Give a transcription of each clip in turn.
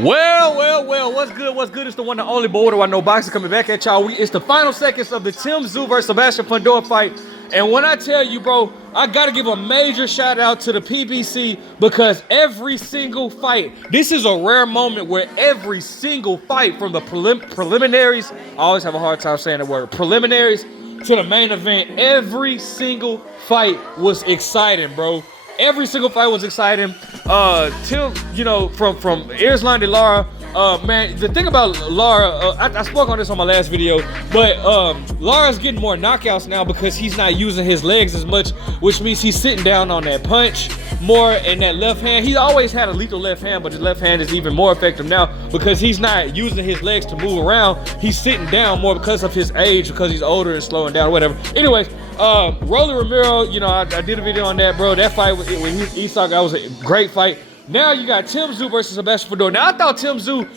Well, what's good? What's good? It's the one and only boy. What do I know? Boxing coming back at y'all. It's the final seconds of the Tim Tszyu versus Sebastian Fundora fight. And when I tell you, bro, I gotta give a major shout out to the PBC because every single fight, this is a rare moment where every single fight from the preliminaries, I always have a hard time saying the word, preliminaries to the main event, every single fight was exciting, bro. Every single fight was exciting. Till, you know, from Irslan de Lara, man, the thing about Lara, I spoke on this on my last video, but Lara's getting more knockouts now because he's not using his legs as much, which means he's sitting down on that punch more in that left hand. He always had a lethal left hand, but his left hand is even more effective now because he's not using his legs to move around. He's sitting down more because of his age, because he's older and slowing down, whatever. Anyways, Rolly Romero, you know, I did a video on that, bro. That fight with Isak, that was a great fight. Now you got Tim Tszyu versus Sebastian Fundora. Now I thought Tim Tszyu,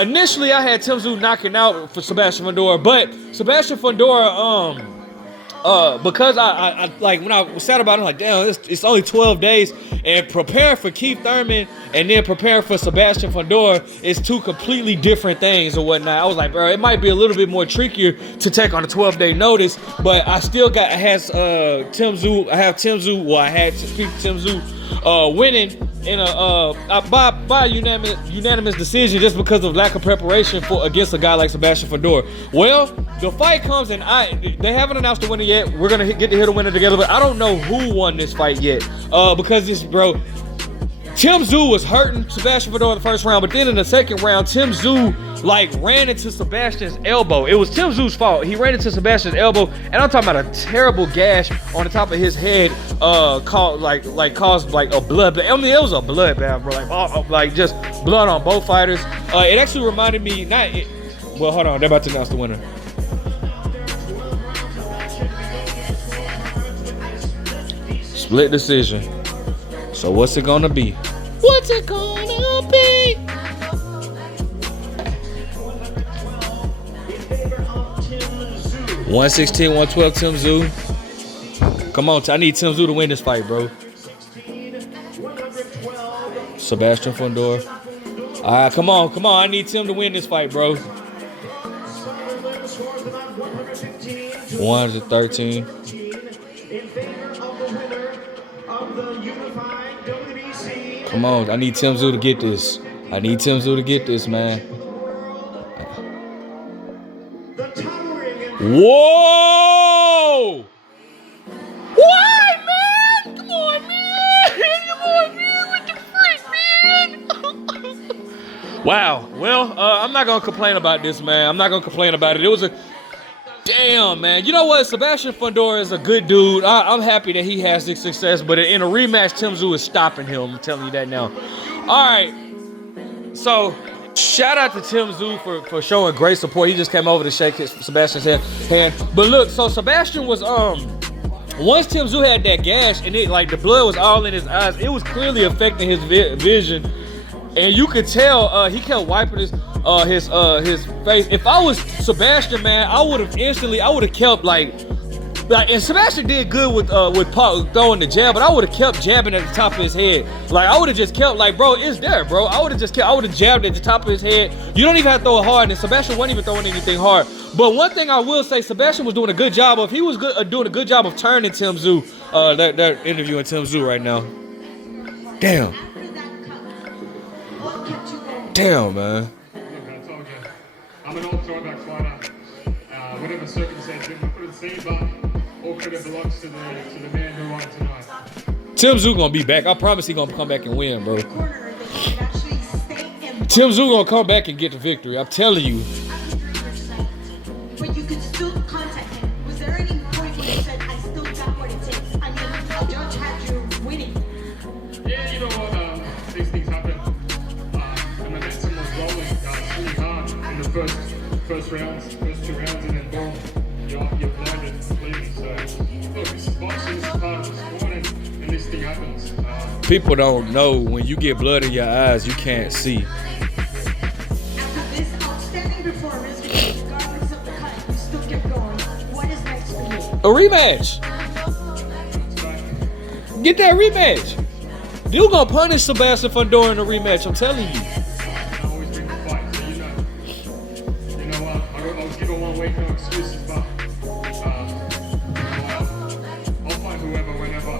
initially I had Tim Tszyu knocking out for Sebastian Fundora, but Sebastian Fundora, because I like when I sat about it, I'm like, damn, it's only 12 days, and preparing for Keith Thurman and then preparing for Sebastian Fundora is two completely different things or whatnot. I was like, bro, it might be a little bit more trickier to take on a 12-day notice, but I still got, I had Tim Tszyu, well, I had Tim Tszyu winning in a by unanimous decision just because of lack of preparation against a guy like Sebastian Fundora. Well, the fight comes and they haven't announced the winner yet. We're gonna get to hear the winner together, but I don't know who won this fight yet because this, bro, Tim Tszyu was hurting Sebastian Fundora in the first round, but then in the second round, Tim Tszyu like ran into Sebastian's elbow. It was Tim Tszyu's fault. He ran into Sebastian's elbow, and I'm talking about a terrible gash on the top of his head, caused like a blood. I mean, it was a bloodbath, bro. Like just blood on both fighters. It actually reminded me, well, hold on, they're about to announce the winner. Split decision. So what's it gonna be? What's it gonna be? $116, $112, Tim Tszyu. Come on, I need Tim Tszyu to win this fight, bro. Sebastian Fundora. All right, come on. I need Tim to win this fight, bro. 113. Come on, I need Tim Tszyu to get this. I need Tim Tszyu to get this, man. Whoa! Why, man? Come on, man. What the freak, man? Wow. Well, I'm not gonna complain about this, man. I'm not gonna complain about it. It was a damn, man. You know what? Sebastian Fundora is a good dude. I'm happy that he has this success, but in a rematch, Tim Tszyu is stopping him. I'm telling you that now. All right. So, shout out to Tim Tszyu for showing great support. He just came over to shake Sebastian's hand. But look, so Sebastian was, once Tim Tszyu had that gash and it, like, the blood was all in his eyes, it was clearly affecting his vision. And you could tell he kept wiping his face. If I was Sebastian, man, I would have kept like, and Sebastian did good with Paul throwing the jab, but I would have kept jabbing at the top of his head. Like, I would have just kept like, bro, it's there, bro. I would have jabbed at the top of his head. You don't even have to throw it hard, and Sebastian wasn't even throwing anything hard. But one thing I will say, Sebastian was doing a good job of, doing a good job of turning Tim Tszyu. They're interviewing Tim Tszyu right now. Damn, man. I'm an old throwback fighter. Whatever circumstance, if I put a C button, all credit belongs to the man who won tonight. Tim Tszyu gonna be back. I promise he gonna come back and win, bro. Tim Tszyu gonna come back and get the victory. I'm telling you. But you could still contact him. Was there any point where you said, I still got what it takes? I mean, the judge had you winning. Yeah, you know what? These things happen. The momentum was rolling really hard in the first two rounds, and then boom, you're blinded completely. So, look, this is boxing, this is part of the sport, and this thing happens. People don't know when you get blood in your eyes, you can't see. After this outstanding performance, regardless of the cut, you still kept going. What is next for you? A rematch. Get that rematch. You gonna punish Sebastian Fundora in a rematch, I'm telling you. week, no excuses, but I'll fight whoever, whenever.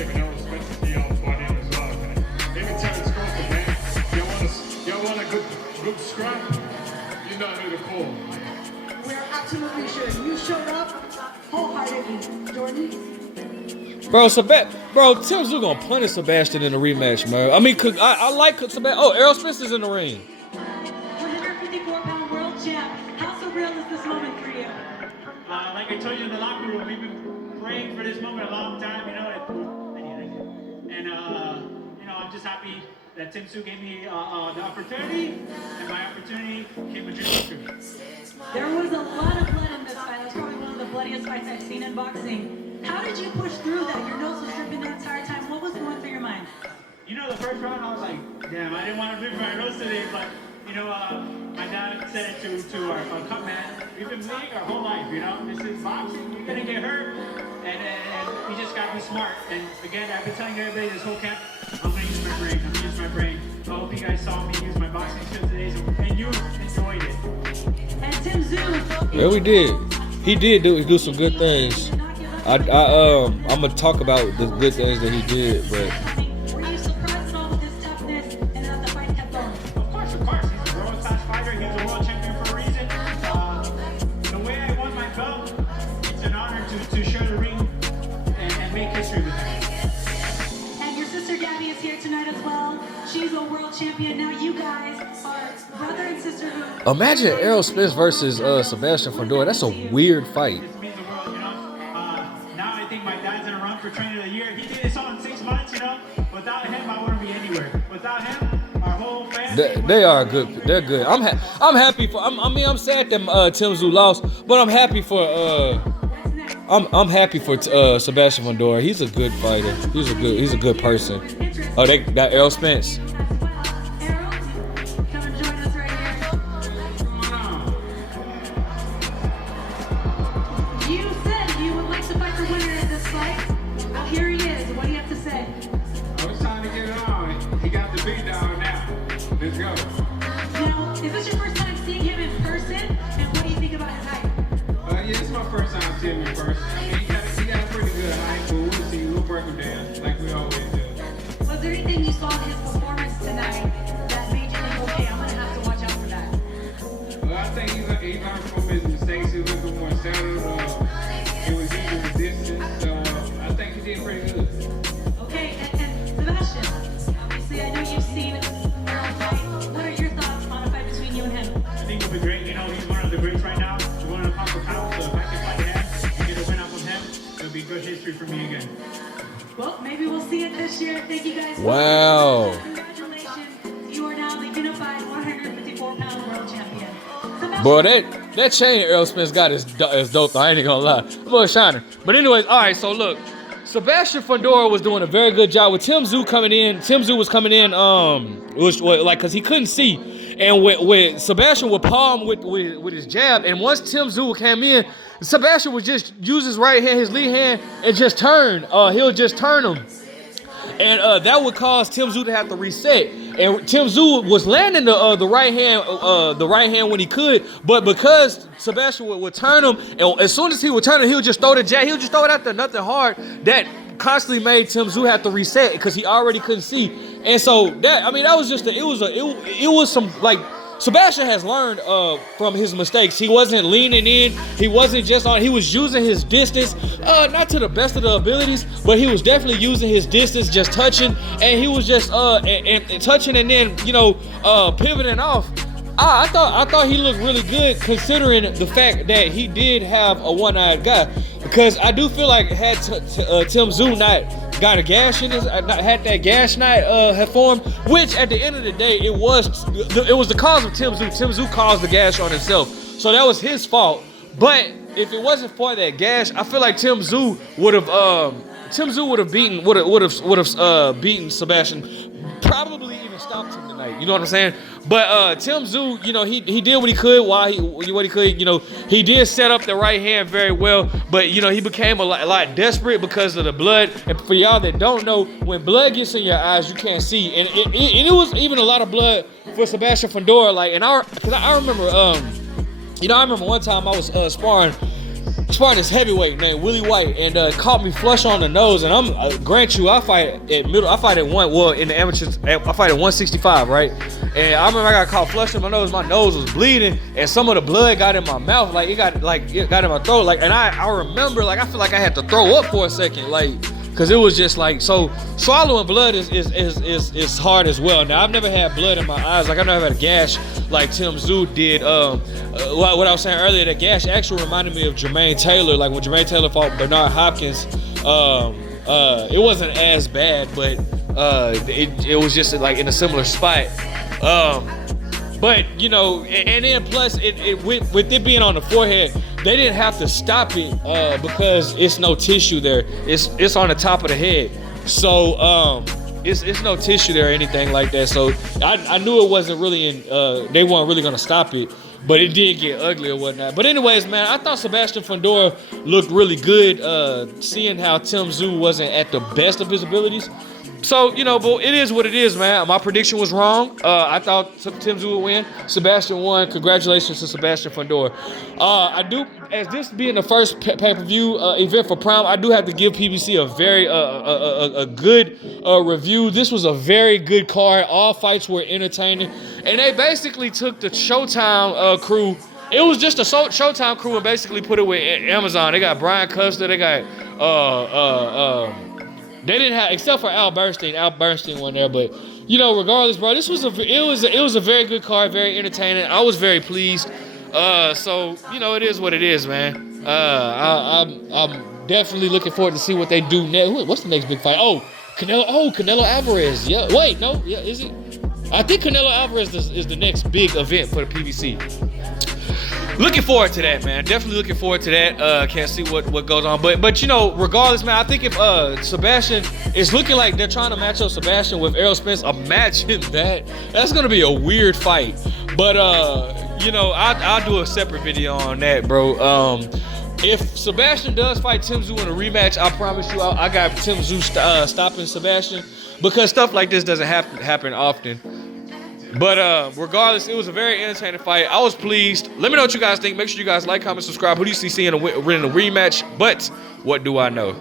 Even Errol Spencer's here, I'll fight him as well. Even Terence Crawford, man. You want a good scrap? You know who to call. We're absolutely sure you showed up wholeheartedly, Jordan. Bro, Tim Tszyu gonna punish Sebastian in the rematch, man. I mean, I like Sebastian. Oh, Errol Spencer's in the ring. 154-pound world champ. How surreal is this moment for you? Like I told you in the locker room, we've been praying for this moment a long time, you know. And I'm just happy that Tim Tszyu gave me the opportunity, and my opportunity came a dream to me. There was a lot of blood in this fight. It was probably one of the bloodiest fights I've seen in boxing. How did you push through that? Your nose was dripping the entire time. What was going through your mind? You know, the first round, I was like, damn, I didn't want to rip my nose today, but, you know, my dad said it to our cut man. We've been bleeding our whole life, you know? This is boxing, you're going to get hurt, and you just got to be smart. And again, I've been telling everybody this whole camp, I'm going to use my brain. I'm going to use my brain. I hope you guys saw me use my boxing skills today, and you enjoyed it. And Tim Tszyu. Yeah, we did. He did do some good things. I'm gonna talk about the good things that he did, but Were you surprised at all with his toughness and that the fight kept going? Of course. He's a world-class fighter. He's a world champion for a reason. The way I won my belt, it's an honor to share the ring and make history with him. And your sister Gabby is here tonight as well. She's a world champion. Now you guys are brother and sister. imagine Errol Spence versus Sebastian Fundora. That's a weird fight. This means the world, you know. Now I think my dad's in a run for trainer of the year. He did this all in 6 months, you know. Without him, I wouldn't be anywhere. Without him, our whole family. They are good. They're good. I'm happy for. I'm sad that Tim Tszyu lost, but I'm happy for. I'm happy for Sebastian Fundora. He's a good fighter. He's a good person. Oh, they got Errol Spence. Errol, come and join us right here. You said you would like to fight the winner in this fight. Well, here he is. What do you have to say? I was trying to get it on. He got the beat down now. Let's go. Now, is this your first time seeing him in person? And what do you think about his height? Yeah, it's my first time seeing him in person. I mean, he got a pretty good height, but we'll see. We'll break him down like we always do. Was there anything you saw in his performance tonight that made you think, okay, I'm going to have to watch out for that? Well, I think he learned from his mistakes. He was a little more settled. It was easy resistance. So I think he did pretty good. Okay, and Sebastian, obviously I know you've seen Errol fight. What are your thoughts on a fight between you and him? I think it'll be great. You know, he's one of the greats right now. He's one of the pound for pound. So if I can fight him and get a win off of him, it'll be good history for me again. Well, maybe we'll see it this year. Thank you guys. Wow. Congratulations. You are now the unified 154-pound world champion. Sebastian, Boy, that chain Errol Spence got is dope. I ain't gonna lie. I'm a little shiner. But anyways, all right. So look, Sebastian Fundora was doing a very good job with Tim Tszyu coming in. Tim Tszyu was coming in, cause he couldn't see, and with Sebastian would palm with his jab, and once Tim Tszyu came in, Sebastian would just use his right hand, his lead hand, and just turn. He'll just turn him. And that would cause Tim Tszyu to have to reset. And Tim Tszyu was landing the right hand when he could, but because Sebastian would turn him, and as soon as he would turn it, he would just throw the jab. He would just throw it out there, nothing hard. That constantly made Tim Tszyu have to reset because he already couldn't see. And so that was just it was some like. Sebastian has learned from his mistakes. He wasn't leaning in. He wasn't just on. He was using his distance, not to the best of the abilities, but he was definitely using his distance, just touching, and he was just and touching, and then pivoting off. I thought he looked really good considering the fact that he did have a one-eyed guy, because I do feel like had Tim Tszyu not got a gash in his, had that gash not had formed, which at the end of the day it was the cause of Tim Tszyu. Tim Tszyu caused the gash on himself, so that was his fault. But if it wasn't for that gash, I feel like Tim Tszyu would have beaten Sebastian, probably even stopped him tonight. You know what I'm saying? But Tim Tszyu, he did what he could he did set up the right hand very well, but he became a lot desperate because of the blood. And for y'all that don't know, when blood gets in your eyes, you can't see. And it was even a lot of blood for Sebastian Fundora. Because I remember You know, I remember one time I was sparring this heavyweight named Willie White, and caught me flush on the nose. And I'm grant you, I fight at one. Well, in the amateurs, I fight at 165, right? And I remember I got caught flush in my nose. My nose was bleeding, and some of the blood got in my mouth. Like it got in my throat. Like, and I remember, like, I feel like I had to throw up for a second, like. Cause it was just like, so swallowing blood is hard as well. Now I've never had blood in my eyes, like I've never had a gash like Tim Tszyu did. What I was saying earlier, that gash actually reminded me of Jermaine Taylor. Like when Jermaine Taylor fought Bernard Hopkins, it wasn't as bad, but it was just like in a similar spot. But you know, and then plus with it being on the forehead, they didn't have to stop it because it's no tissue there. It's on the top of the head, so it's no tissue there or anything like that. So I knew it wasn't really they weren't really gonna stop it, but it did get ugly or whatnot. But anyways, man, I thought Sebastian Fundora looked really good. Seeing how Tim Tszyu wasn't at the best of his abilities. So, you know, but it is what it is, man. My prediction was wrong. I thought Tim Tszyu would win. Sebastian won. Congratulations to Sebastian Fundora. I do, as this being the first pay-per-view event for Prime, I do have to give PBC a very a good review. This was a very good card. All fights were entertaining. And they basically took the Showtime crew. It was just a Showtime crew and basically put it with Amazon. They got Brian Custer. They got they didn't have, except for Al Bernstein. Al Bernstein won there, but you know, regardless, bro, this was it was a very good card, very entertaining. I was very pleased. So you know, it is what it is, man. I'm definitely looking forward to see what they do next. What's the next big fight? Canelo Alvarez. Yeah, wait, no, yeah, is it? I think Canelo Alvarez is the next big event for the PBC. Looking forward to that, man. Definitely looking forward to that. Can't see what goes on, but you know, regardless, man, I think if Sebastian, it's looking like they're trying to match up Sebastian with Errol Spence. Imagine that. That's gonna be a weird fight. But you know, I'll do a separate video on that, bro. If Sebastian does fight Tim Tszyu in a rematch, I promise you, I got Tim Tszyu stopping Sebastian, because stuff like this doesn't happen often. But regardless, it was a very entertaining fight. I was pleased. Let me know what you guys think. Make sure you guys like, comment, subscribe. Who do you see seeing in a rematch? But what do I know?